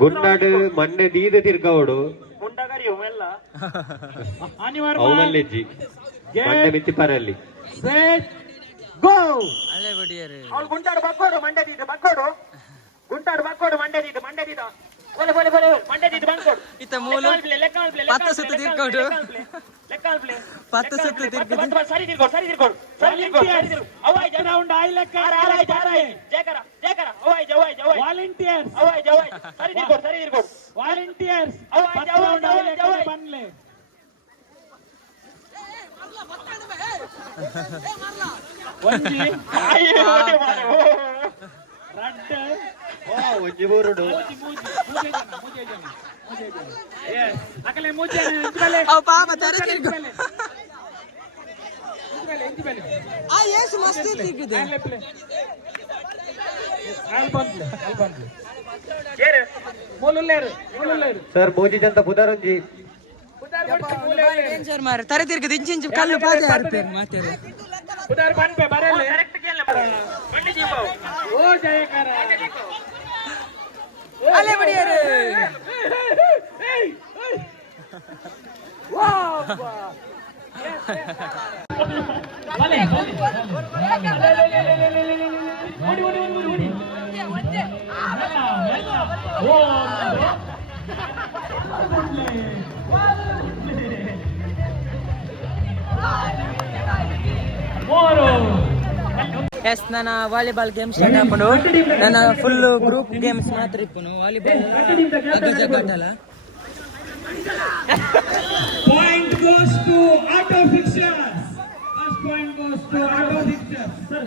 ಗುಂಡಾಡು ಮಂಡೆ ದೀದ ತಿರ್ಗವಡು ಮುಂಡಗರಿ ಎಲ್ಲ ಅನಿವಾರ್ಯ ಅವನಲ್ಲೆಜ್ಜಿ ಮಂಡೆ ಮಿತ್ತಿ ಪರಲ್ಲಿ ಸೆಟ್ ಗೋ ಅಲ್ಲೇ ಬಿಡಿಯರು ಅವಳು ಗುಂಟಾಡು ಬಕ್ಕೋಡು ಮಂಡೆ ದೀದ ಬಕ್ಕೋಡು ಗುಂಟಾಡು ಬಕ್ಕೋಡು ಮಂಡೆ ದೀದ ಒಲೆ ಮಂಡೆ ದೀದ ಬಂಕೋಡು ಇತ್ತ ಮೂಲು 10 ಸುತ್ತು ತಿರ್ಗೋಡು 10 ಸುತ್ತು ತಿರ್ಗೋಡು ಸರಿ ತಿರ್ಗೋಡು ಅವಾಯ್ ರೌಂಡ್ ಆಯ್ ಲೆಕ್ಕ ಜೇಕರ ಅವಾಯ್ ವಾಲಂಟಿಯರ್ಸ್ ಅವಾಯ್ ಸರಿ ತಿರ್ಗೋಡು ವಾಲಂಟಿಯರ್ಸ್ ಅವಾಯ್ ರೌಂಡ್ ಆಯ್ ಲೆಕ್ಕ ಬನ್ಲೆ ಒಂಜಿ ರಡ್ಡ ಒಂಜಿ ಬೂರುಡು ಅಕಲೆ ಮೂಜೆ ಎಂತಲೆ ಅವ ಪಾಪ ತರ ತಿರ್ಗೋ ಆ ಯೇಸು ಮಸ್ತ್ ತಿರ್ಗಿದೆ ಸರ್ ಮೋದಿ ಜಂತ ಪುದರಂಜಿ ಡೇಂಜರ್ ಮಾರ ತರ ತಿರ್ಗದು ಇಂಚಿಂಚು ಕಲ್ಲು ಪಾದ ಯಾರ್ಪೇರು ಮಾತಾಡ ಉದಾರ್ ಬನ್ಪೆ ಬರಲ್ಲ ಕರೆಕ್ಟ್ ಕೇಳಲ್ಲ ಬರಲ್ಲ ಮಂಡಿ ದೀಪ ಓ ಜಯಕಾರ ಅಲೆ ಬಡಿಯರು ವಾವ್ ಬಲೆ ಓಡಿ ಓ ಎಸ್ ನನ್ನ ವಾಲಿಬಾಲ್ ಗೇಮ್ ಸ್ಟಾರ್ಟ್ ಹಾಕೊಂಡು ನನ್ನ ಫುಲ್ ಗ್ರೂಪ್ ಗೇಮ್ಸ್ ಮಾತ್ರ ಇಪ್ಪನು volleyball ಜಗತ್ತಲ್ಲ Point goes to Auto Fixtures. First point goes to Auto Fixtures. Sir,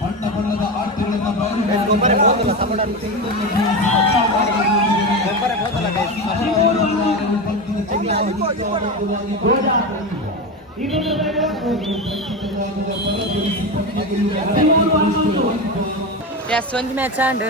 ಬಣ್ಣ ಬಣ್ಣದ ಆಟಗಳನ್ನು Yes, one match and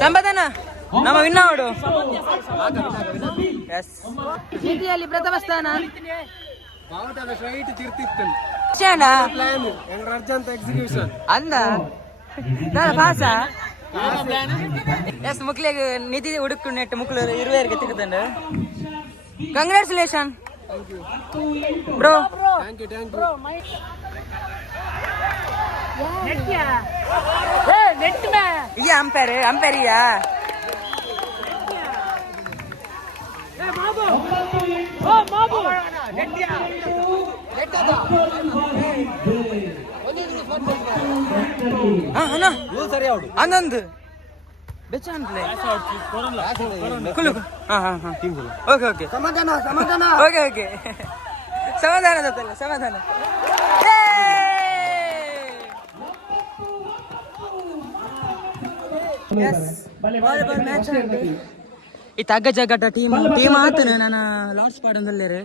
ಸಂಬಧನ ನಮ್ಮ ವಿನ್ನೋಡು ಸಿಟಿಯಲ್ಲಿ ಪ್ರಥಮ ಸ್ಥಾನ ಎಕ್ಸಿಕ್ಯೂಷನ್ ಅಂದ ಪಾಸ ಎಸ್ ಮುಕ್ಲಿಗೆ ನಿಧಿ ಹುಡುಕು ನೆಟ್ಟು ಮುಕ್ಳು ಇರುವೆರಿಗೆ ತಿಕ್ಕದಂಡು ಕಂಗ್ರಾಚುಲೇಷನ್ ಬ್ರೋ. ಈ ಅಂಪೇರಿಯಾ ಹನ್ನೊಂದು ಬೆಚ್ಚ ಅಂತಲೇ ಕುಲು ಓಕೆ ಓಕೆ ಸಮಾಧಾನ ಓಕೆ ಓಕೆ ಸಮಾಧಾನ ಸಮಾಧಾನ. ವಾಲಿಬಾಲ್ ಮ್ಯಾಚ್ ಈ ತಗ್ಗ ಜಗ್ಗಟ ಟೀಮ್ ಆತನು ನಾನು ಲಾರ್ಡ್ಸ್ ಪಾಡಂದಲ್ಲೇ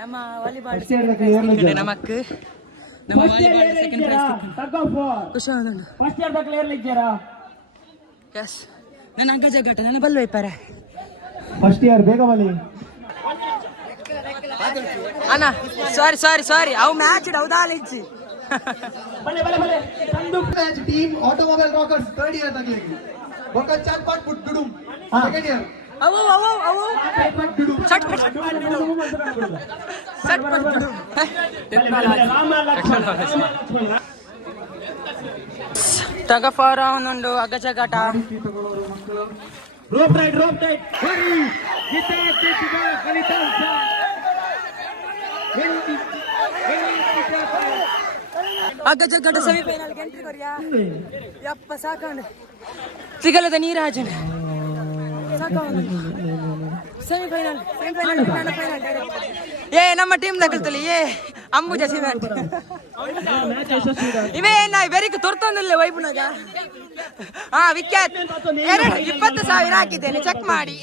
ನಮ್ಮ ವಾಲಿಬಾಲ್ ನಮಕ್ ನಮ್ಮ ವಾಲಿಬಾಲ್ ಸೆಕೆಂಡ್ ಪ್ರೈಸ್ ಖುಷಿ ಎಸ್ ನನ್ನ ಅಗ್ಗ ಜಗ್ಗಟ ನನ್ನ ಬಲ್ಲು ಇಪ್ಪಾರ ಫಸ್ಟ್ ಇಯರ್ ಬೇಗ ಬಲಿ ಅಣ್ಣ ಸಾರಿ ಅವು ಮ್ಯಾಚ್ ಹೌದಾಲಿಚ್ಚಿ team automobile rockers third year तक लेगी बका चटपट फुट डुडुम सेकंड ईयर अवो चटपट तग फॉर ಅವನೊಂದು ಅಗಜಗಾಟ ರೋಪ್ ಟೈಟ್ ಅಗಜಗಾಟ ಸೆಮಿಫೈನಲ್ಗೆ ಎಂಟ್ರಿ ಕೊರಿಯಾ ಯಪ್ಪ ಸಾಕಂಡು ಸಿಗಲದ ನೀರಾಜನ್ ಸೆಮಿಫೈನಲ್ ಏ ನಮ್ಮ ಟೀಮ್ ದಕ್ಕಲ್ತಲಿ ಏ ಅಂಬುಜ ಸಿಮೆಂಟ್ ಇವೇ ನಾ ಬೆರಿಕೆ ತೊರ್ತೊಂದಿಲ್ಲ ವೈಪುನಾಗ ವಿಖ್ಯಾತ್ 20,000 ಹಾಕಿದ್ದೇನೆ ಚೆಕ್ ಮಾಡಿ.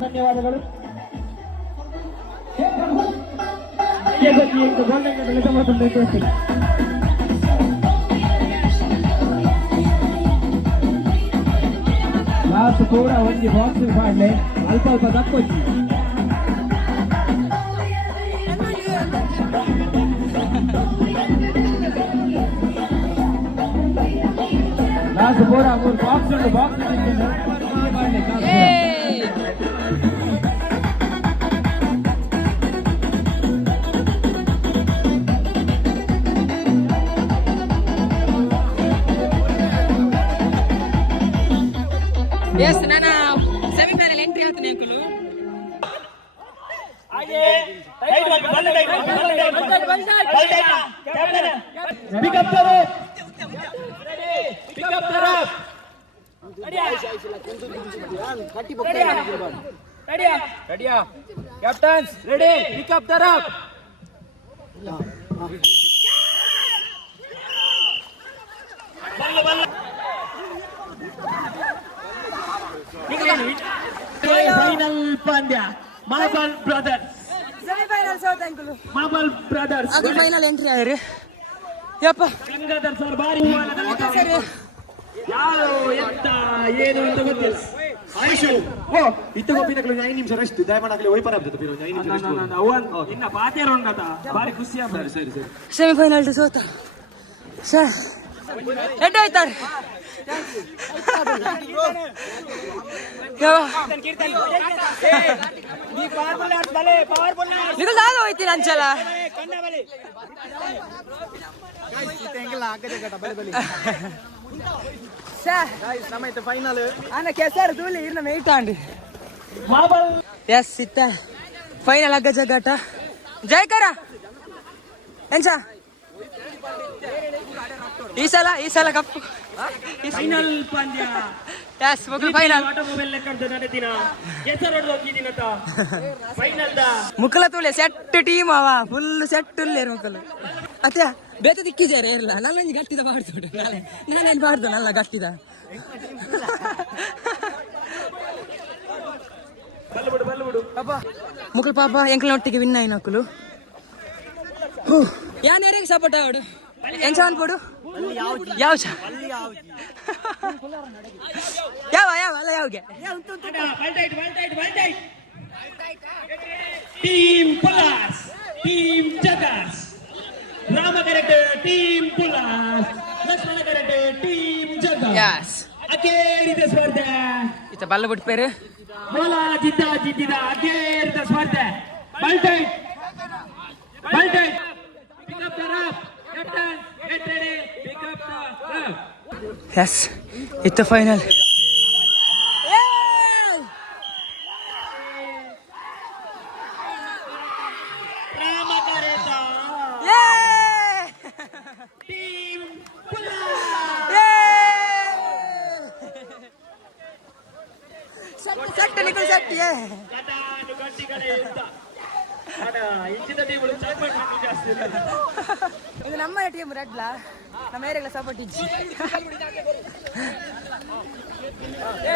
ಧನ್ಯವಾದಗಳು. ಲಾಸ್ಟ್ ಕೂಡ ಒಂಜಿ ಬಾಕ್ಸಿಂಗ್ ಮಾಡ್ಲೆ ಅಲ್ಪ ದಕ್ಕೊಚ್ಚಿ ಲಾಸ್ಟ್ ಕೂಡ ಮೂರು ಬಾಕ್ಸ್ ಉಂಟು ಬಾಕ್ಸ್ ಎಸ್ ನಾನು ಸೆಮಿಫೈನಲ್ ಎಂಟ್ರಿ ಆಗ್ತೀನಿ uncle. Captains ready pick up the rough. Final ಪಂದ್ಯ ಮಾರ್ಬಲ್ ಬ್ರದರ್ಸ್ ಸೆಮಿಫೈನಲ್ ಸೋತ ಅಂಕಲು. ಮಾರ್ಬಲ್ ಬ್ರದರ್ಸ್ ಅದು ಫೈನಲ್ ಎಂಟ್ರಿ ಆಯ್ರಿ. ಯಪ್ಪ ಗಂಗಾಧರ್ ಸರ್ ಬಾರಿ ಸರಿ ಯಾರು ಎಂತ ಏನು ಅಂತ ಗೊತ್ತಿಲ್ಲ. ಆಯುಷು ಓ ಇತ್ತು ಗೊತ್ತಿಲ್ಲ 5 ನಿಮಿಷ ರೆಸ್ಟ್ ದಯಮಾಡಿ ವೈಪರ್ ಆಗ್ತದೆ 5 ನಿಮಿಷ ರೆಸ್ಟ್ ಇನ್ನ ಪಾತೇರು ಉಂಟತ ಬಾರಿ ಖುಷಿ ಆಗ್ತದೆ. ಸರಿ ಸರಿ ಸೆಮಿಫೈನಲ್ ಸೋತ ಸರ್ ಎಡ್ ಆಯ್ತಾರೆ. ಇದು ನಾನು ಹೋಯ್ತೀನಿ ಅಂಚಲ ಫೈನಲ್ ಅನ್ನ ಕೆಸರು ತೂಲಿ ಇನ್ನ ಮೇಯ್ತಾಂಡಿ ಎಸ್ ಇತ್ತ ಫೈನಲ್ ಅಗ್ಗ ಜಗ್ಗಾಟ ಜಯಕರ ಎಂಚ ಈ ಸಲ ಕಪ್ಪು ಫೈನಲ್ ಪಂದ್ಯ ಎಸ್ ಮಕ್ಕಳು ಫೈನಲ್ ಆಟೋಮೊಬೈಲ್ ಲೆಕ್ಕದ ನಡೆದಿನ ಹೆಸರು ಹೋಗಿದ್ದೀನತ ಫೈನಲ್ ದ ಮುಕ್ಕಲ ತುಳೆ ಸೆಟ್ ಟೀಮ್ ಅವ ಫುಲ್ ಸೆಟ್ ಉಳ್ಳೇರು ಮುಕ್ಕಲು ಅತ್ಯ ಬೇತ ದಿಕ್ಕಿದ್ದಾರೆ ಇರಲ್ಲ ನಲ್ಲೊಂದು ಗಟ್ಟಿದ ಬಾಡ್ದು ನಾನೇನು ಬಾಡ್ದು ನಲ್ಲ ಗಟ್ಟಿದ ಮುಕ್ಕಳು ಪಾಪ ಎಂಕ್ಲ ಒಟ್ಟಿಗೆ ವಿನ್ ಆಯ್ನ ಮಕ್ಕಳು ಯಾನ್ ಏರಿಯಾಗೆ ಸಪೋರ್ಟ್ ಆವಡು ಎಂಚ ಅನ್ಬೋಡು ಯಾವ ಅಲ್ಲ ಯಾವ್ಗೆ ಟೀಮ್ ಪುಲಾಸ್ ಟೀಮ್ ಜಗಾಸ್ ರಾಮಕರಟೆ ಟೀಮ್ ಪುಲಾಸ್ ಲಕ್ಷ್ಮಣಕರಟೆ ಟೀಮ್ ಜಗಾಸ್ ಅಕೇರಿದ ಸ್ಪರ್ಧೆ ಇತ್ತ ಬಲ್ಲ ಬಿಟ್ಪೇರು ಮೊಲ ಜಿದ್ದಿದ ಅಕೇರಿದ ಸ್ಪರ್ಧೆ ಬಲ್ಟೈಟ್ pick up the rough captain get ready pick up the rough ಎಸ್ ಇತ್ತು ಫೈನಲ್ ರಾಮಕರಟ ಟೀಮ್ ಸಟ್ಟು ನಿಖಲ್ ಸಟ್ಟಿ ಕಟಾನು ಗಟ್ಟಿಗಳೆಯಿಂದ ಇಂಚಿನ ಟೀಮ್ಗಳು ಸಪೋರ್ಟ್ ಜಾಸ್ತಿ ಇಲ್ಲ. ಇದು ನಮ್ಮ ಟೀಮ್ ರೆಡ್ಲ ನಮ್ಮ ಏರಿಯಾಗಳ ಸಪೋರ್ಟ್ ಇಜ್ಜಿ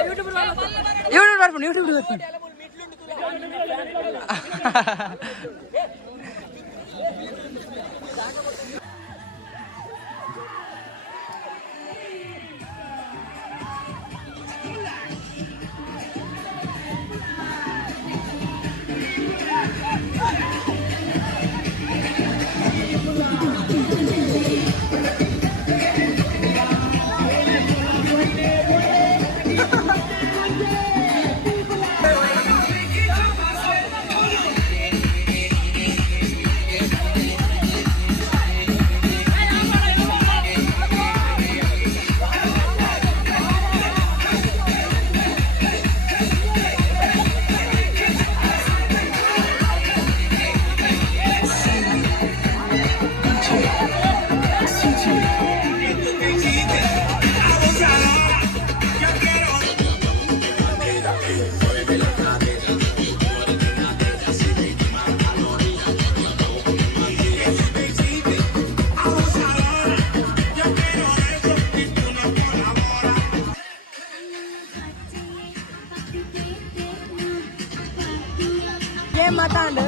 ಯೂಟ್ಯೂಬ್ ಬರ್ಕೊಂಡು ಏನ್ ಮಾತಾಡು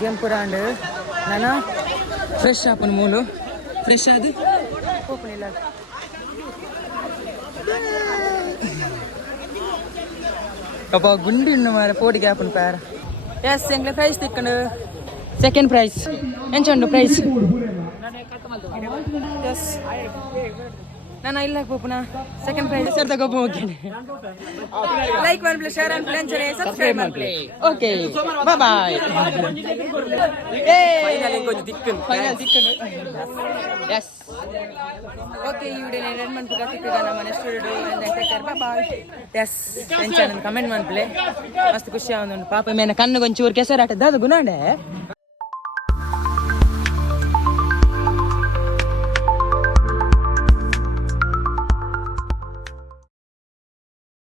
ಗೇಮ್ ಪೂರ ಅಂಡು ನಾನು ಫ್ರೆಶ್ ಆಪನ್ ಮೂಲು ಫ್ರೆಶ್ ಆದು ಓಪನ್ ಇಲ್ಲ ಅಪ್ಪ ಗುಂಡಿ ಮಾರ ಪೋಡಿ ಗ್ಯಾಪನ್ ಪ್ಯಾರ ಎಸ್ ಎಂಗ್ಲ ಪ್ರೈಸ್ ತಿಕ್ಕಂಡು ಸೆಕೆಂಡ್ ಪ್ರೈಸ್ ಎಂಚುಂಡು ಪ್ರೈಸ್ ಎಸ್ ನಾನು ಇಲ್ಲ ಪೋಪುನ ಸೆಕೆಂಡ್ ಪ್ರೈಸ್ ಸರ್ ತಗೋಪ ಹೋಗ್ತೇನೆ ಲೈಕ್ ಮಾಡ್ಲಿ ಶೇರ್ ಅಂಡ್ ಪ್ಲಾನ್ ಚನೆ ಸಬ್ಸ್ಕ್ರೈಬ್ ಮಾಡ್ಲಿ ಓಕೆ ಬೈ ಬೈ ಫೈನಲ್ ತಿಕ್ಕನು ಯಸ್ ಓಕೆ ಈ ವಿಡಿಯೋ ಎಂಡ್ ಮಾಡ್ಬೇಕು ತಿಕ್ಕಗ ನಮ್ಮ next video bye bye yes ನನ್ನ ಚಾನೆಲ್ ಕಮೆಂಟ್ ಮಾಡ್ಲಿ ಮಸ್ತ್ ಖುಷಿ ಆವೊಂದು ಪಾಪ ಮೇನ ಕಣ್ಣು ಒಂಚೂರು ಕೆಸರಾಟದ ಅದು ಗುಣಾಂಡೆ